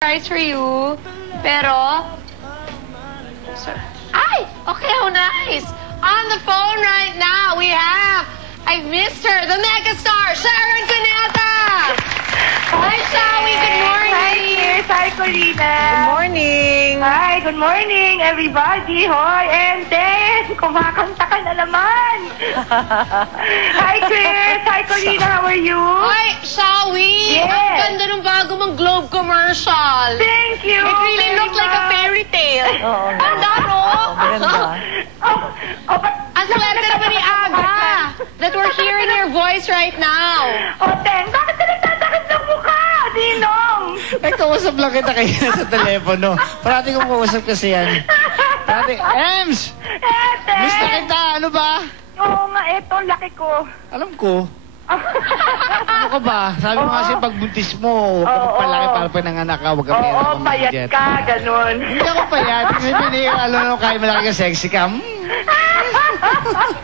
surprise for you. Pero... Ay! Okay, how nice! On the phone right now, we have... I've missed her, the megastar, Sharon Cuneta! Hi, Shawi! Good morning! Hi, Chris! Hi, Corina! Good morning! Hi, good morning, everybody! Hoy, and then, kumakanta ka na naman! Hi, Chris! Hi, Corina! How are you? Hi, Shawi! Yes. Ang ganda ng bago mong Globe commercial! Thank you! It really looked like a fairy tale! Oo, Ganda, no? maganda. Ang swerte naman ni Aga that we're hearing your voice right now. Ten, bakit ka nagtatakit ng mukha, Dinong? Nagkausap lang kita kayo sa telepono. Parati kong kausap kasi yan. Parati, Ems! Ten! Miss na kita, ano ba? Oo nga, eto, laki ko. Alam ko. Ano ka ba? Sabi mo kasi pagbuntis mo, kapag palaki para pananganak ka, huwag ka may Oo, payat ka, ganun. Hindi ako payat. Kasi alam mo, kahit malaki ka, sexy ka.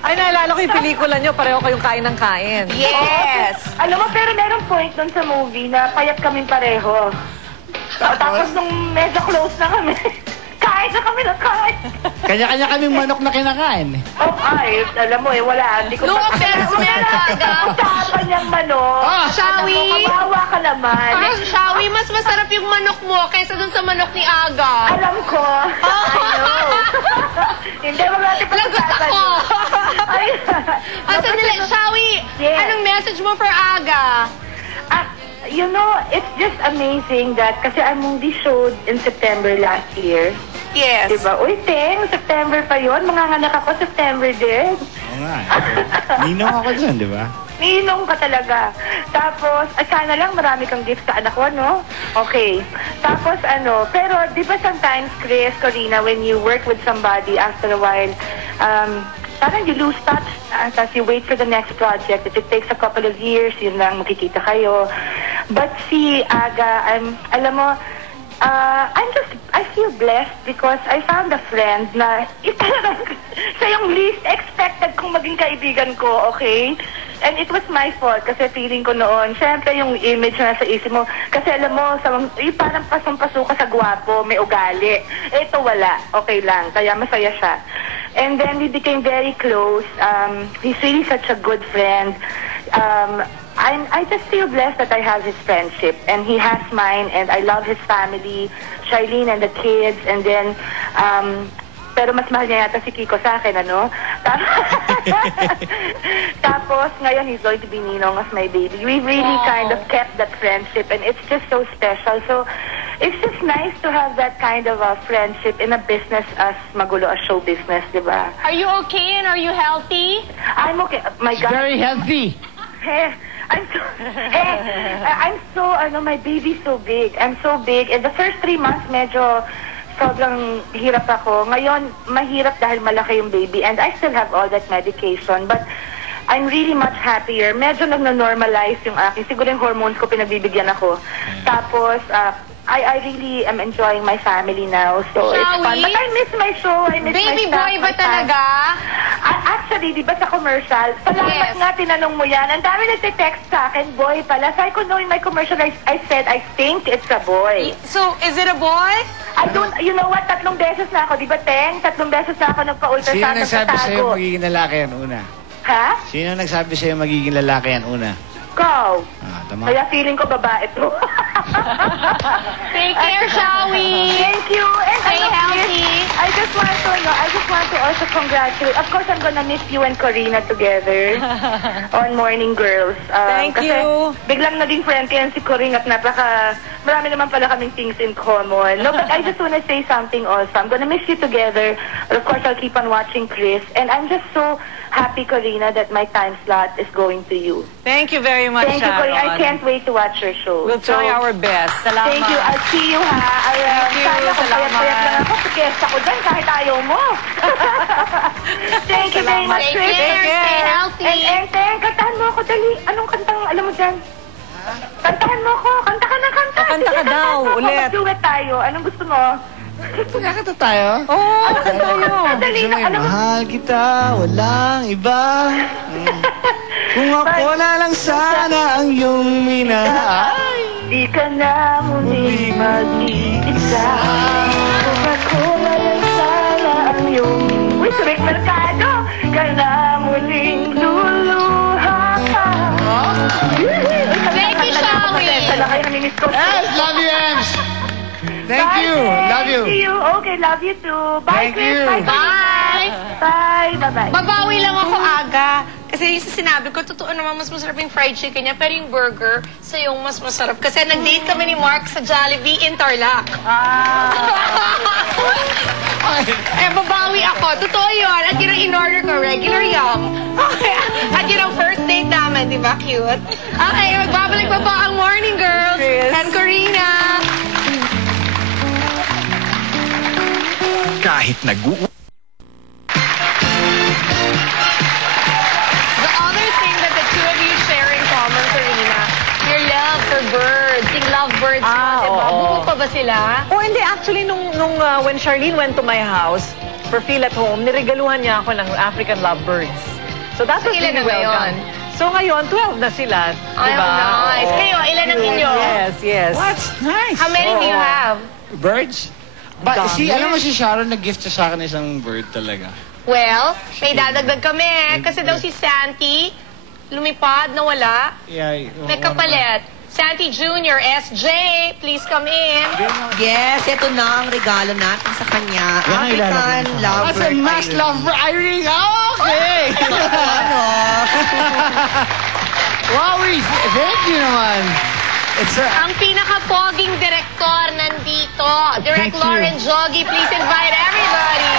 Ay, naalala ko yung pelikula nyo, pareho kayong kain ng kain. Yes! Alam mo, pero merong point dun sa movie na payat kaming pareho. Tapos nung medyo close na kami, kain na kami ng kain. Kanya-kanya kaming manok na kinakain. Oh, ay, alam mo wala. Hindi ko No offense, Aga. Usapan niyang manok. Oh, Shawi! Kawawa ka naman. Shawi, mas masarap yung manok mo kaysa dun sa manok ni Aga. Alam ko. I know. Hindi, wag natin Lagot pag-usapan ako! yun. Ay, Asa nila, Shawi, Yes. anong message mo for Aga? You know, it's just amazing that kasi our movie showed in September last year. Yes. Diba? Uy, Teng, September pa yun. Manganganak ako, September din. Oo nga. Ninong ako dyan, di ba? Ninong ka talaga. Tapos, sana lang marami kang gifts sa anak ko, no? Okay. Tapos, pero di ba sometimes, Chris, Corina, when you work with somebody after a while, parang you lose touch, tapos you wait for the next project. If it takes a couple of years, yun lang, makikita kayo. But si Aga, alam mo, I feel blessed because I found a friend na siya yung least expected kong maging kaibigan ko, okay? And it was my fault kasi feeling ko noon, syempre yung image na sa isip mo, kasi alam mo, parang pasong-paso ka sa gwapo, may ugali. Ito wala, okay lang, kaya masaya siya. And then we became very close. He's really such a good friend. I just feel blessed that I have his friendship, and he has mine, and I love his family, Charlene and the kids, and then, pero mas mahal niya yata si Kiko sa akin, ano? Tapos, ngayon, he's going to be Ninong as my baby. We really kind of kept that friendship, and it's just so special. So, it's just nice to have that kind of a friendship in a business as magulo as show business, di ba? Are you okay and are you healthy? I'm okay. My God. Very healthy. I'm so, my baby's so big. I'm so big. In the first 3 months, medyo sobrang hirap ako. Ngayon, mahirap dahil malaki yung baby. And I still have all that medication. But I'm really much happier. Medyo nag-normalize yung akin. Siguro yung hormones ko, pinagbibigyan ako. Tapos, I really am enjoying my family now. So, it's fun. But I miss my show. I miss Baby my staff, boy ba my fans. talaga? Actually, di ba sa commercial, salamat Yes. nga tinanong mo yan. Ang dami nagte-text sa akin, boy pala. Sabi ko, no, in my commercial, I said, I think it's a boy. So, is it a boy? I don't, you know what, 3 beses na ako, di ba, Teng? 3 beses na ako Sino nagpa-ultrasound nagsabi sa'yo nagtatago. magiging lalaki yan una? Ha? Sino nagsabi sa'yo magiging lalaki yan una? Ikaw. Tama. Kaya feeling ko babae to. Take care, Shawi! Thank you. And Stay ano, healthy. please, I just want to also congratulate. Of course, I'm gonna miss you and Corina together on Morning Girls. Thank kasi you. Biglang naging friend ko yan si Corina at marami naman pala kaming things in common. No, but I just wanna say something also. I'm gonna miss you together. But of course, I'll keep on watching Chris. And I'm just so happy, Corina, that my time slot is going to you. Thank you very much, Thank you, Sharon. Corina. I can't wait to watch your show. We'll try our best. Salamat. Thank you. I'll see you, ha? Thank you. Sana kung Salamat. payat-payat lang ako, pagkesta ko dyan kahit ayaw mo. Thank you very much, Take Chris. care, stay care. healthy. And kantahan mo ako, dali. Anong kantang alam mo dyan? Kantahan mo ako. Kanta ka na kanta. Oh, kanta Sige, ka daw, kantahan mo ako. ulit. Mag-duet tayo. Anong gusto mo? Magkakata tayo? Oh, Ano kanta tayo? Dali na. Alam mo, Mahal kita, walang iba. Kung ako na lang sana ang iyong minahal. di ka na muli mag-iisa. Kung ako malasala ang iyong uy, Rick Mercado, ka na muling luluha. Thank you, Shawi. Sala kayo namimiss ko. Yes, love you, Ems. Thank you. Love you. See you. Okay, love you too. Bye, Thank Chris. you. Bye, Bye. Bye. Bye-bye. Babawi lang ako aga. Kasi yung sinabi ko, totoo naman, mas masarap yung fried chicken niya. Pero yung burger, sa yung mas masarap. Kasi nag-date kami ni Mark sa Jollibee in Tarlac. Eh, babawi ako. Totoo yun. At yun ang in-order ko, regular yum. At yun ang first date namin, di ba? Cute. Okay, magbabalik pa po ang Morning Girls and Corina. Kahit The other thing that the two of you share in common, Corina, your love for birds. Yung love birds mo, diba? Buo pa ba sila? Oh, hindi. Actually, when Charlene went to my house for Feel at Home, niregaluhan niya ako ng African lovebirds. So that was Ilan really na well ngayon? done. So ngayon, 12 na sila. Ay, Diba? nice. Oo. Kayo, ilan ang inyo? Yes, yes. What? Nice. How many do you have? Birds? But Dami. si, alam mo si Sharon, nag-gift siya sa akin isang bird talaga. Well, may dadagdag kami. Kasi daw si Santi, lumipad, nawala. Yeah, May kapalit. Santi Jr., SJ, please come in. Yes, ito na ang regalo natin sa kanya. African That's a lover. mass lover. Irene. Okay. Ano? Wow, thank you naman. It's a... Ang pinaka-poging direktor nandito. Direct Thank you. Lauren Jogi, please invite everybody.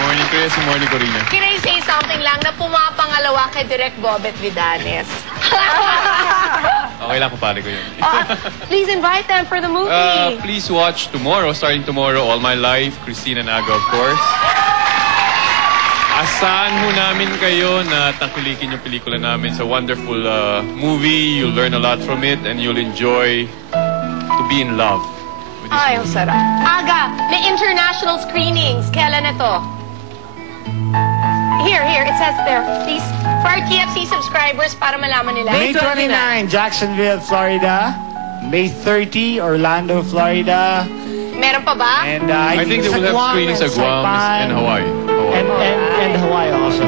Morning Chris, morning Corina. Can I say something lang na pumapangalawa kay Direct Bobet Vidanes? Okay lang pare ko yun. Please invite them for the movie. Please watch tomorrow, starting tomorrow, All My Life, Christina Naga, of course. Asahan ho namin kayo na tangkilikin yung pelikula namin sa wonderful movie. You'll learn a lot from it and you'll enjoy to be in love with this Ay, ang sarap. Aga, may international screenings. Kailan ito? Here, it says there. Please, for our TFC subscribers, para malaman nila. May 29, Jacksonville, Florida. May 30, Orlando, Florida. Meron pa ba? And I think they will have screenings at Guam and Hawaii. And Hawaii also.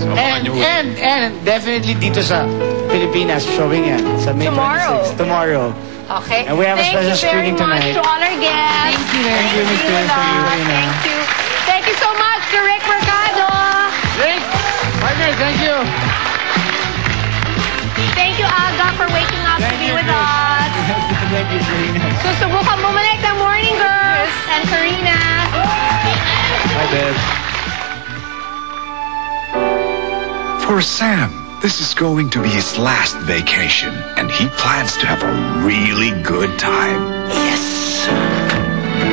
So, abangan nyo ho. And definitely dito sa Pilipinas, showing yan. Sa May Tomorrow. 26th, tomorrow. Okay. And we have a special screening tonight. tonight. Thank you very much to all our guests. Thank you very Thank you, Thank you, Mr. Lord. Thank you. Thank you so much to Rick Mercado. Rick, partner, thank you. Thank you, Aga, for waking up to be with us. Thank you, Serena. Susubukan bumalik ng Morning Girls and Karina. Hi, babe. For Sam, this is going to be his last vacation, and he plans to have a really good time. Yes.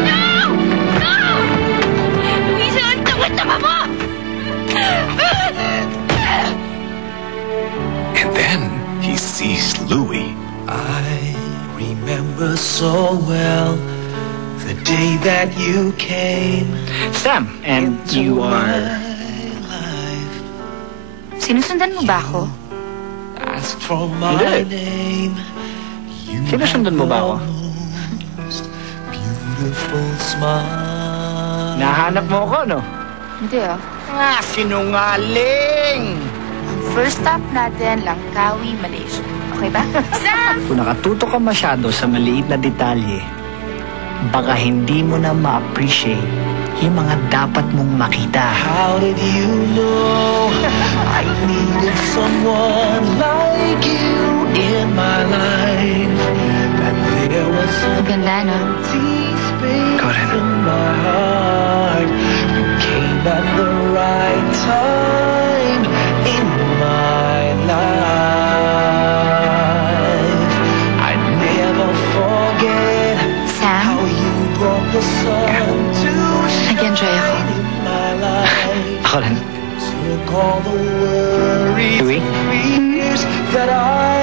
No! No! Luisa, ang tama mo! And then he sees Louie. I remember so well the day that you came. Sam, and you are... Sinusundan mo ba ako? Ask for my name. You Sinusundan mo ba ako? most beautiful smile. Nahanap mo ako, no? Hindi ah. Ah, sinungaling! Ang first stop natin, Langkawi, Malaysia. Okay ba? Kung nakatuto ka masyado sa maliit na detalye, baka hindi mo na ma-appreciate yung mga dapat mong makita. How did you know I needed someone like you in my life? That there was Maganda, no? empty space Karen. in my heart. You came at the right time in my life. I never forget how Sam, you brought the sun to nag-enjoy ako. shine in my life. Ako rin. Took all the worries Louie? and fears that I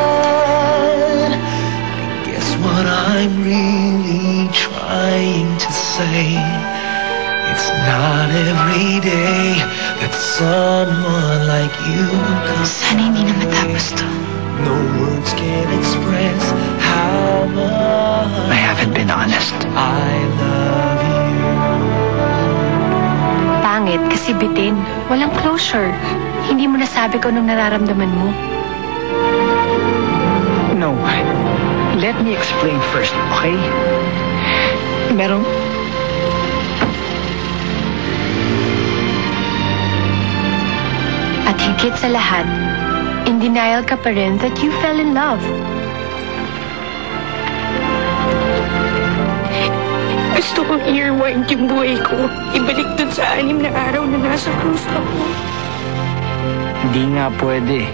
had. I guess what I'm really trying to say, it's not every day that someone like you comes. Sana hindi na matapos to. No words can express how much I haven't been honest. I love you. Pangit kasi bitin. Walang closure. Hindi mo nasabi kung anong nararamdaman mo. No, let me explain first, okay? Merong... At higit sa lahat, in denial ka pa rin that you fell in love. Gusto kong i-rewind yung buhay ko. Ibalik dun sa 6 na araw na nasa cruise ako. Hindi nga pwede.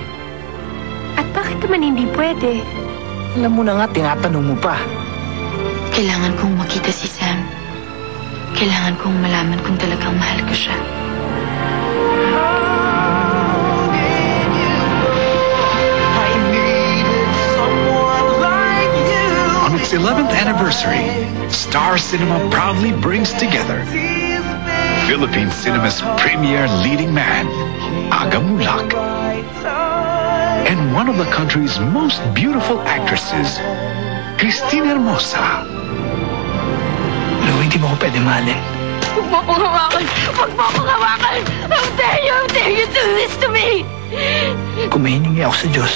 At bakit naman hindi pwede? Alam mo na nga, tinatanong mo pa. Kailangan kong makita si Sam. Kailangan kong malaman kung talagang mahal ko siya. On its 11th anniversary, Star Cinema proudly brings together Philippine cinema's premier leading man, Aga Mulak, and one of the country's most beautiful actresses, Cristina Hermosa. No, hindi mo ko pwede mahalin. Huwag mo akong hawakan! Huwag mo akong hawakan! How dare you do this to me! Kung mahiningi ako sa Diyos,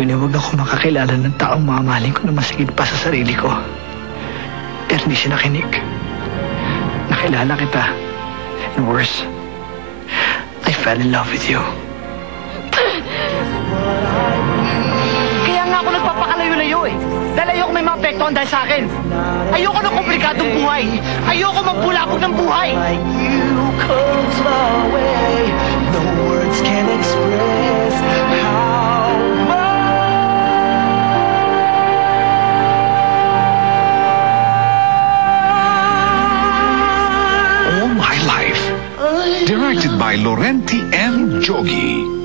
yun ay huwag ako makakilala ng taong mamahalin ko na masigit pa sa sarili ko. Pero hindi siya nakinig. Nakilala kita. And worse, I fell in love with you. Kaya nga ako nagpapakalayo-layo eh. Dahil ayoko may maapektuhan dahil sa akin. Ayoko ng komplikadong buhay. Ayoko magbulabog ng buhay. You comes my way. No words can express how All My Life, directed by Laurenti M. Jogi.